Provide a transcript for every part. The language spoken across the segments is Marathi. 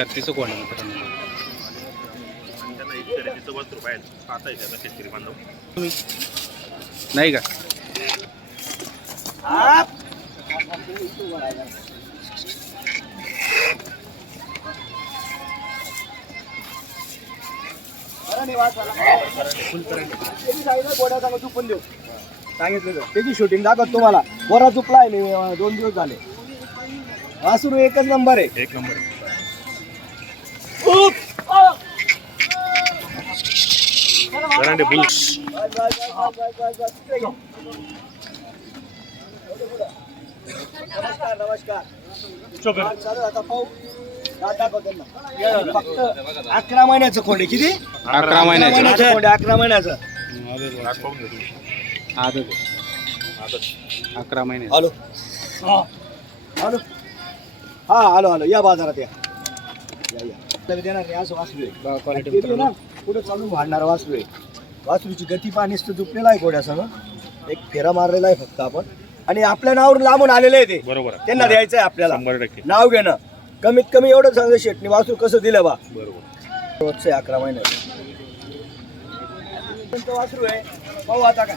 शर्तीचं कोण आहे? नाही का? सांगितलं त्याची शूटिंग दाखवत तुम्हाला. बोरा चुकलाय मी अं, दोन दिवस झाले. वासरू एकच नंबर आहे. एक नंबर करांडे बुल नमस्कार नमस्कार. फक्त अकरा महिन्याचं आहे किती? अकरा महिन्याचं. आहे, अकरा महिन्याचं. अकरा महिने. हॅलो. हॅलो. हा हॅलो हॅलो. या बाजारात या. या या. आपल्याला देणार नाही असं वासरू आहे. ना पुढे चालून वाढणार वासरू आहे. वासरूची गती पाणी झुपलेला आहे घोड्यासह एक फेरा मारलेला आहे फक्त आपण. आणि आपल्या नावावर लांबून आलेले आहे ते. बरोबर. आहे. त्यांना द्यायचं आहे आपल्याला. शंभर टक्के. नाव घेणं. कमीत कमी एवढं सांगू शेटणी वासरू कसं दिलं बा? बरोबर. रोजचं आहे अकरा महिन्यात कोणतं वासरू आहे. पाहू आता काय.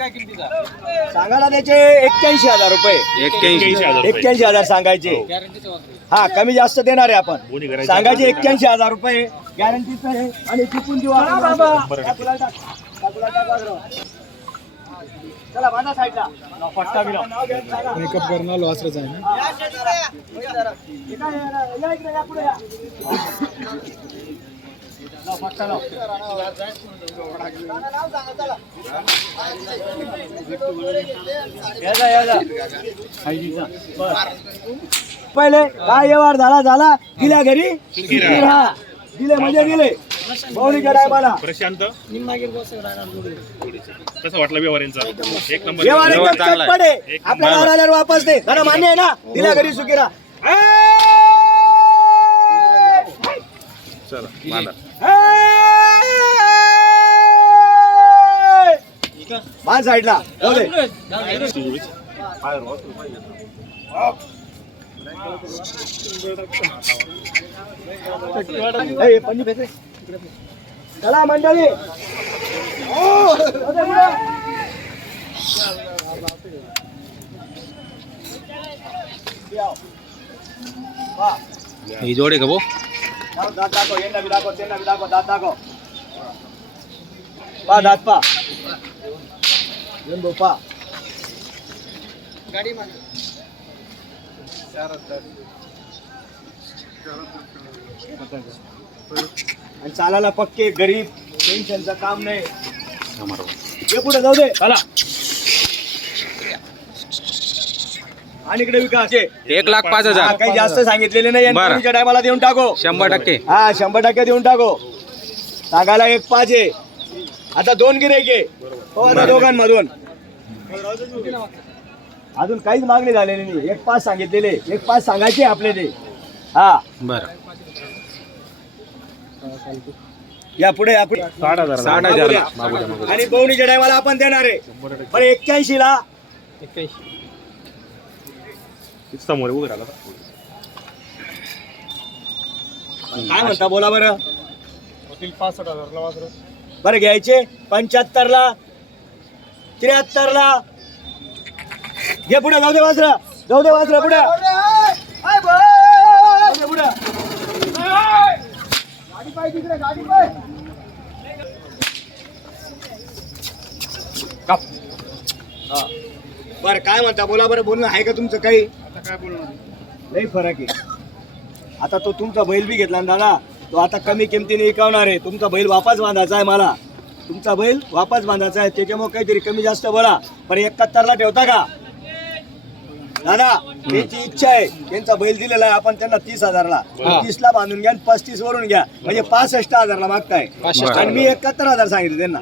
सांगायला त्याचे एक्क्याऐंशी हजार रुपये एक्क्याऐंशी हजार रुपये. एक्क्याऐंशी हजार सांगायचे हा कमी जास्त देणार आहे आपण. सांगायचे एक्क्याऐंशी हजार रुपये गॅरंटीच आहे आणि चुकून देऊ आपण. बरं. टाकूला टाक. टाकूला टाक बाजूला. चला बांधा साईडला नाव घ्या, सांगा. मेकअप करणार वासरच आहे ना या शेजारी या. हे काय, या, या इकडे, या पुढे या. लाव, पट्टा लाव. नाव सांगा, चला. या जा, या जा. पहिले काय व्यवहार झाला झाला. दिल्या घरी. हा दिले म्हणजे दिले. मौलीच्या टायमाला. प्रशांत. कसा वाटला व्यवहार यांचा एक नंबर. व्यवहार व्यवहार एकदम चांगला आहे. चटपट. आहे. एक आपल्या नावावर आल्यावर वापस दे. जरा मान्य आहे ना? दिल्या घरी सुकिरा चला बांधा मान साईडला जाऊ दे ए, पंजी फेक रे. चला मंडळी ओ, जाऊ दे पुढे. याव. वा. ही जोडे का भाऊ दाव, दात दाखव यांना बी दाखव त्यांना बी दाखव दात दाखव पा दात पा येऊन पा आणि चालायला पक्के गरीब टेन्शनचं काम नाही. हे पुढे जाऊ दे. चला. आणि इकडे विकास. ये. एक लाख पाच हा, हजार. काही जास्त सांगितलेले नाही बरं. यांच्या टायमाला देऊन टाको. शंभर टक्के. हा शंभर टक्के देऊन टाको. सांगायला एक पाच आहे. आता दोन गिरे हो आता दोघांमधून. अजून काहीच मागणी झालेली नाही. एक पाच सांगितलेले. एक पाच सांगायचे आपले ते. हा. बर. या पुढे या पुढे. साठ हजार साठ मागू हजार द्या. मागू द्या, मागू द्या. आणि बहुणीच्या टायमाला आपण देणार आहे. बरं एक्क्याऐंशी ला समोर उभं राहिला काय म्हणता बोला बरं. बरं घ्यायचे. पंच्याहत्तर ला त्र्याहत्तर ला घे पुढे जाऊ दे वासरा. जाऊ दे वासरा पुढे. बरं काय म्हणता? बोला बरं बोलणं आहे का तुमचं काही? लई फरक आहे. आता तो तुमचा बैल बी घेतला ना दादा. तो आता कमी किमतीने विकवणार आहे. तुमचा बैल वापस बांधायचा आहे मला. तुमचा बैल वापस बांधायचा आहे. त्याच्यामुळे काहीतरी कमी जास्त बोला. पण एकाहत्तरला ठेवता का? दादा त्यांची इच्छा आहे. त्यांचा बैल दिलेला आहे. आपण त्यांना तीस हजारला. तीस ला बांधून घ्या पस्तीस वरून घ्या. म्हणजे पासष्ट हजारला मागताय. आणि मी एकाहत्तर हजार सांगितले त्यांना.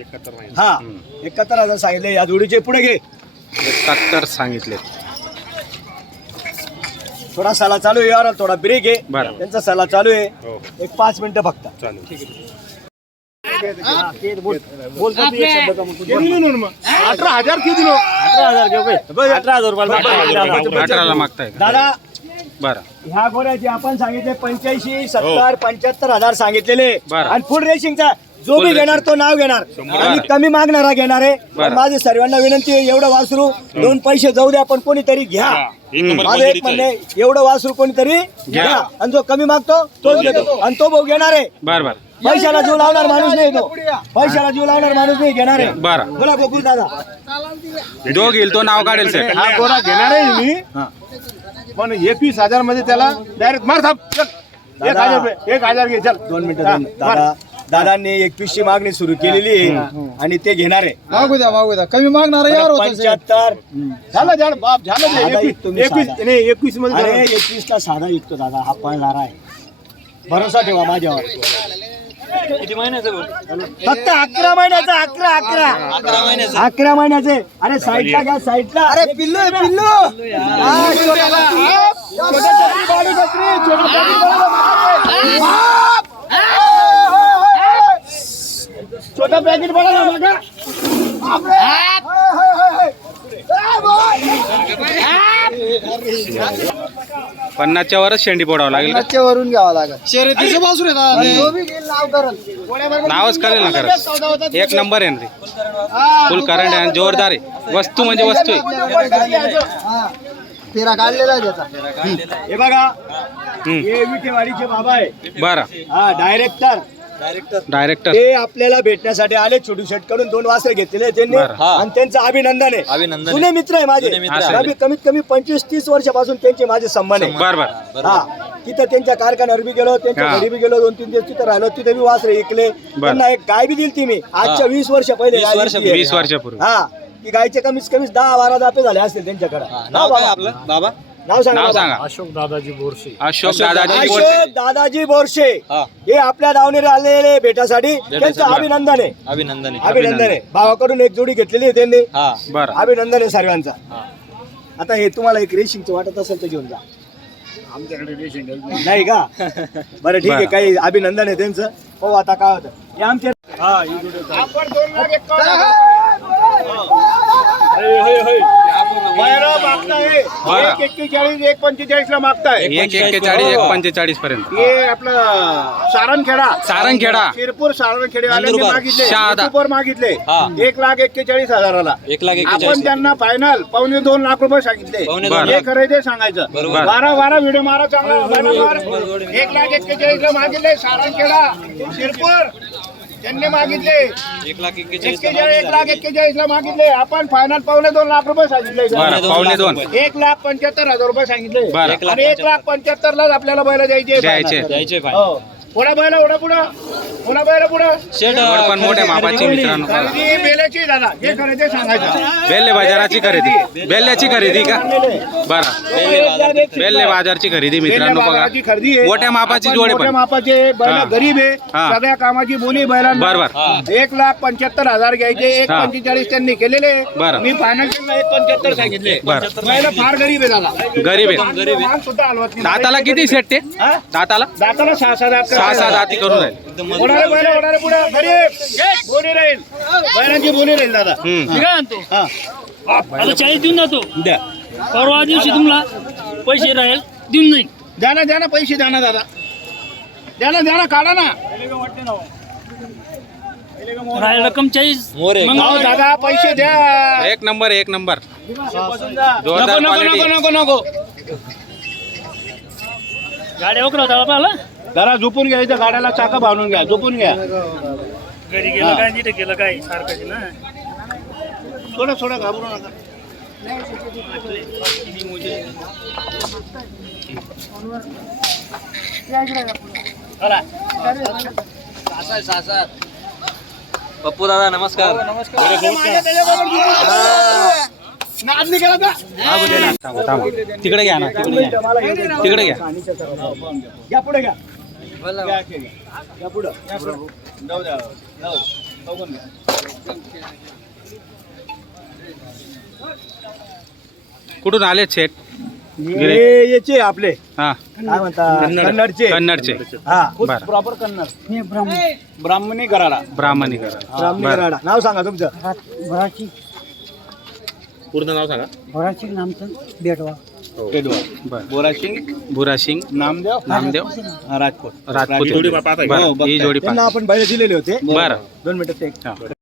हा. एकाहत्तर हजार सांगितले. या जोडीचे पुढे घे. एकाहत्तर सांगितले. थोडा सला चालू आहे. यार थोडा ब्रेक आहे. त्यांचा सला चालू आहे. हो. एक पाच मिनिटं फक्त. चालेल. हा, ते अठरा हजार किती दिलो? अठरा हजार घेऊ काय? अठरा हजार रुपयाला अठराला मागताय दादा बरं. ह्या गोऱ्याचे आपण सांगितले पंच्याऐंशी सत्तर पंच्याहत्तर हजार सांगितलेले. बरं. आणि फुल रेसिंगचा जो बी घेणार तो नाव घेणार. आणि कमी मागणारा घेणार आहे. माझी सर्वांना विनंती आहे एवढं वासरू दोन पैसे जाऊ द्या पण कोणीतरी घ्या. माझं एक म्हणणं एवढं वासरू कोणीतरी घ्या. आणि जो कमी मागतो तोच घेतो. आणि तो भाऊ घेणार आहे. बरं बरं. पैशाला जीव लावणार माणूस नाही तो. पैशाला जीव लावणार माणूस नाही घेणार आहे. बरं. बोला गोकुळ दादा. जो घेईल तो नाव काढेल सेट हा गोरा घेणार आहे मी. पण एकवीस हजारमध्ये त्याला डायरेक्ट मार थांब. चल. एक. हजार रुपये, एक हजार घे. चल. दोन मिनिटं हा. दादा दादांनी एकवीसची मागणी सुरू केलेली आहे आणि ते घेणार आहे. मागू द्या मागू द्या. कमी मागणार यार होतं साहेब. पंच्याहत्तर. झालं झालं. बाप झालं ते. दादा, एकवीस तुम्ही एकवीस साधा. नाही एकवीसमध्ये अरे झालं. एकवीस ला साधा विकतो दादा. हा पळणारा आहे. भरोसा ठेवा माझ्यावर. फक्त अकरा महिन्याचा अकरा अकरा अकरा महिन्याचा अकरा महिन्याचे अरे साईडला घ्या साईडला अरे पिल्लू आहे, पिल्लू हा, छोटा हा, छोटा छत्री, बाळू छत्री, छोटा छत्री, बाळू छत्री. छोटा पॅकेट बघा ना बघा बापरे. हाय, हाय, हाय. ए, बोय. पन्नासच्या वरच शेंडी पोडावं लागेल का? वरून घ्यावा लागेल. शर्यतीचे ते. तो. नावच करेल ना खरं एक नंबर आहे ना रे फुल करंट आहे आणि जोरदार आहे. वस्तू म्हणजे वस्तू आहे. हा. फेरा काढलेला आहे त्याचा. हे बघा. हम्म. हे विखेवाडीचे बाबा आहे. बरं. हा डायरेक्टर डायरेक्टर ते आपल्याला भेटण्यासाठी आले छोटू शेटकडून दोन वासरे घेतलेले त्यांनी. बरं. आणि त्यांचं अभिनंदन आहे. अभिनंदन जुने मित्र आहे माझे. आहे. कमी- कमीत कमी पंचवीस तीस वर्षापासून त्यांचे माझे संबंध आहे. बरं बरं. हा. तिथं त्यांच्या कारखान्यावर बी गेलो त्यांच्या हा. घरी बी गेलो दोन तीन दिवस तिथं राहिलो तिथे बी वासरे ऐकले त्यांना एक गाय बी दिली ती मी. आजच्या वीस वर्ष पहिले वीस गाय वर्ष- दिलती आहे. वीस वर्षापूर्वी हा. ती गायचे कमीत कमी दहा बारा दापे झाले असतील त्यांच्याकडे. नाव काय आपलं? बाबा? नाव सांगा नाव बाबा. सांगा. अशोक दादाजी बोरसे. अशोक दादाजी अशोक बोरसे. दादाजी बोरशे हा. हे आपल्या दावणीवर आलेले भेटासाठी त्यांचं. अभिनंदन आहे. अभिनंदन. आहे. अभिनंदन आहे. भावाकडून एक जोडी घेतलेली आहे त्यांनी. हा बरं. अभिनंदन आहे सर्वांचा. आता हे तुम्हाला एक रेशिंगचं वाटत असेल तर घेऊन जा. नाही का? बरं ठीक आहे. बरं. काही अभिनंदन आहे त्यांचं. हो आता काय होतं. हे आमचे हा ही जोडी एक एक्केचाळीस एक पंचेचाळीस ला मागताय. एक एक्केचाळीस एक पंचेचाळीस पर्यंत. हे आपलं सारंगखेडा. सारंगखेडा. शिरपूर सारंगखेडेवाल्यांनी. मागितले. युट्यूबवर मागितले. हा. एक लाख एक्केचाळीस हजाराला. एक लाख आपण त्यांना फायनल पावणे दोन लाख रुपये सांगितले. हे. खरं ते सांगायचं. बरोबर. बारा बारा व्हिडिओ मारा चांगला. एक लाख एक्केचाळीस ला मागितले सारंगखेडा शिरपूर. त्यांनी मागितले एक लाख एक्केचाळीस एक लाख एक्केचाळीस ला मागितले. आपण फायनल पावणे दोन लाख रुपये सांगितले. बरं पावणे दोन. एक लाख पंच्याहत्तर हजार रुपये सांगितले. बरं. एक लाख आणि एक लाख पंच्याहत्तर लाच आपल्याला बैल द्यायचे. द्यायचे. द्यायचे हो. पुढा बैल ओढा पुढं. पुढा बैल पुढं. शेड वर पण मोठ्या मापाची मित्रांनो. खरेदी बेल्याची दादा जे खरं ते सांगायचं. बेल्ले बाजाराची खरेदी. बेल्ल्याची खरेदी का? बरं. बेल्ले बाजारची. खरेदी मित्रांनो बघा. खरेदी. मोठ्या मापाची जोडे मोठ्या मापाचे बैल. गरीब आहे. हा. सगळ्या कामाची बोली बैलांना बरोबर एक लाख पंच्याहत्तर हजार घ्यायचे. एक. पंचेचाळीस त्यांनी केलेले. बरं. मी फायनान्शियल एक पंच्याहत्तर सांगितले. बरं. बैल फार गरीब आहे दादा. गरीब आहे. दाताला किती सेट ते? दाताला? दाताला सहा सहा सहा दाती करून राहील ओढारे बैल ओढारे पुढे. गरीब बोली राहील. बैलांची बोली राहील दादा. हम्म. मी काय आणतो हा. आता चाळीस देऊन जातो. द्या. परवा दिवशी तुम्हाला पैसे राहील देऊन जाईन द्या ना द्या ना पैसे द्या ना दादा. द्या ना द्या ना काढा ना. राहील रक्कम चाळीस. मोर. आहे. मग अहो, दादा पैसे द्या. एक नंबर एक नंबर. नको जोरदार नको नको क्वालिटी नको नको. गाड्या वकरा होता पाहिला जरा झोपून घ्यायचं गाड्याला चाका बांधून घ्या झोपून घ्या. घरी गेलं काय तिथे गेलं काय सारखं ना? थोडं थोडं घाबरू नका. पप्पू दादा नमस्कार. तिकडे घ्या ना तिकडे घ्या. तिकडे घ्या. घ्या पुढे घ्या. पुढं. जाऊ द्या जाऊ. कुठून आले शेठ हे याचे आपले. हा. काय म्हणता? कन्नडचे. कन्नडचे. हा. बरं. प्रॉपर कन्नड. ब्राह्मणी. कराडा ब्राह्मणी करा ब्राह्मणी बरं. कराडा नाव सांगा तुमचं. पूर्ण नाव सांगा. बोराशिंग बुराशिंग नामदेव नामदेव राजकोट. राजपूत जोडी? बरं. ही जोडी आपण बैल दिलेले होते. बरं. दोन मिनिटं ते. हा.